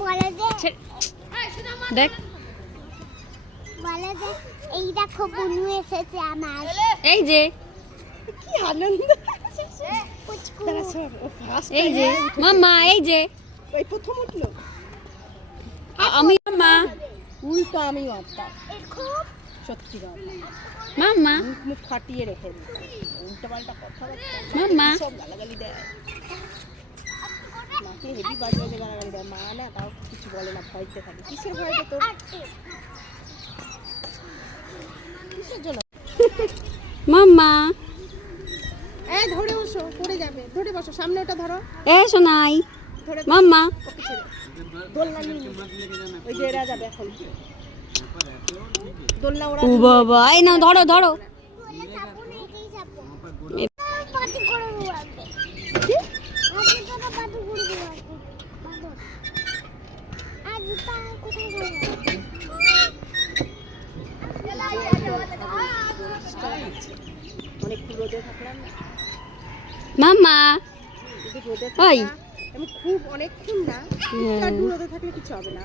বলে যে দেখ বলে যে এই দেখো বুনু এসেছে আমার। এই যে কি আনন্দ। পুচকু দাঁড়া সর, ও ফার্স্ট এই যে মাম্মা এই যে ওই প্রথম উঠলো। আমি মাম্মা উল্টো আমি মারতাম খুব সত্যি কথা, মাম্মা মুখ মুখ ফাটিয়ে রেখে দিত, উল্টো পাল্টা কথা মাম্মা সব গালাগালি দেয়, মাকে হেভি বাজে বাজে গালাগালি দেয়, মা না তাও কিছু বলে না, ভয়তে থাকে। কিসের ভয়তে তোর, কিসের জন্য? মাম্মা এই ধরে বসো, পড়ে যাবে, ধরে বসো, সামনে ওটা ধরো, এ সোনাই ধরে মাম্মা ওকে ছেড়ে দোলনা নিয়ে নি। ওই যে এরা যাবে এখন দোলনা, ওরা ও বাবা এই নাও ধরো ধরো বলে চাপো না এটাই চাপো পাটি করে উড়াবে আজ তো পাটি করে উড়াবে বাদর আজ তা কোথায় গেল অনেক রোদে থাকলাম না, মাম্মা যদি রোদে ওই থাকা আমি খুব অনেকক্ষণ না, একটু রোদে থাকলে কিছু হবে না।